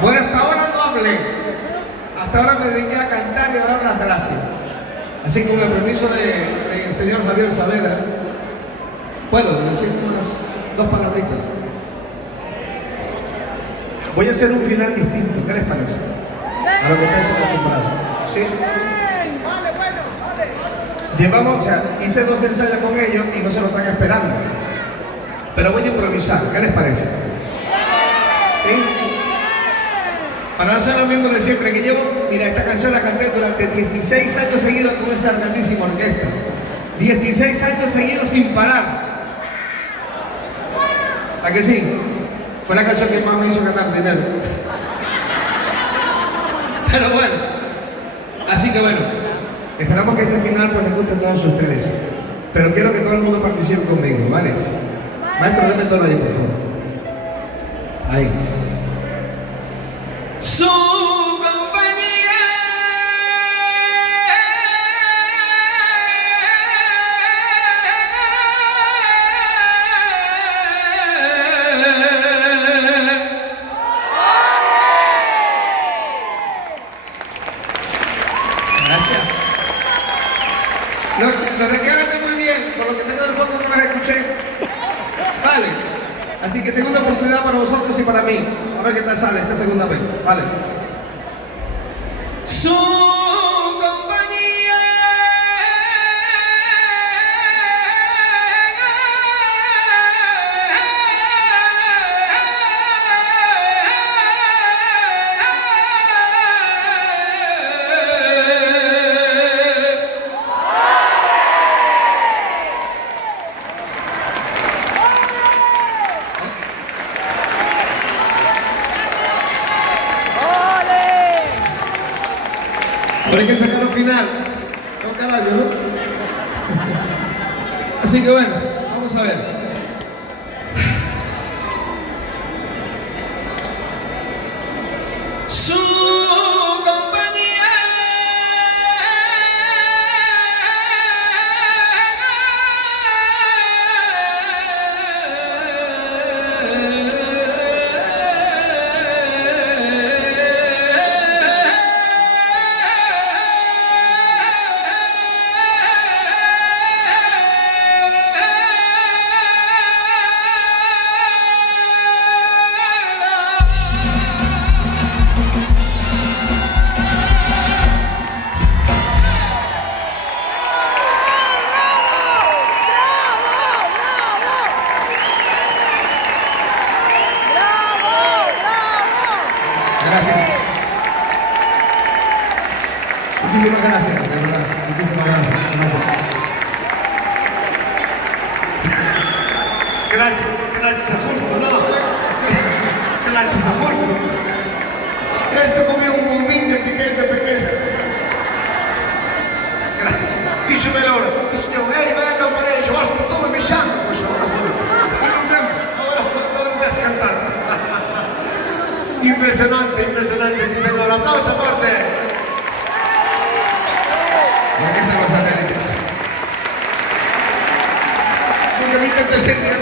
Bueno, hasta ahora no hablé. Hasta ahora me dediqué a cantar y a dar las gracias. Así que con el permiso del señor Javier Saavedra, puedo decir unas dos palabritas. Voy a hacer un final distinto, ¿qué les parece? A lo que estáis acostumbrados. ¿Sí? Vale, bueno, vale. Llevamos, o sea, hice 2 ensayos con ellos y no se lo están esperando. Pero voy a improvisar, ¿qué les parece? ¿Sí? Para no ser lo mismo de siempre, que llevo, mira, esta canción la canté durante 16 años seguidos con esta grandísima orquesta. 16 años seguidos sin parar. ¿A que sí? Fue la canción que más me hizo ganar dinero. Pero bueno, así que bueno, esperamos que este final pues les guste a todos ustedes. Pero quiero que todo el mundo participe conmigo, ¿vale? Maestro, dame todo ahí, por favor. Ahí. Su compañía gracias. Lo de que ahora muy bien, por lo que tengo en el fondo no las escuché. Vale. Así que segunda oportunidad para vosotros y para mí. A ver qué tal sale esta segunda vez. Vale. Su compañía Ahora hay que sacar un final. No, carajo, ¿no? Así que bueno, vamos a ver. Su compañía Gracias. Muchísimas gracias, de verdad. Muchísimas gracias. Gracias a Justo, no. Gracias a Justo. Esto comió un bombín de pequeño. Díxome Laura, dixo, ei, vai a camparejo, basta, estou me mexando, pois agora estás cantando. Impresionante, sí señor. Aplausos fuerte. ¿Por qué están los satélites? Porque ahorita te sientes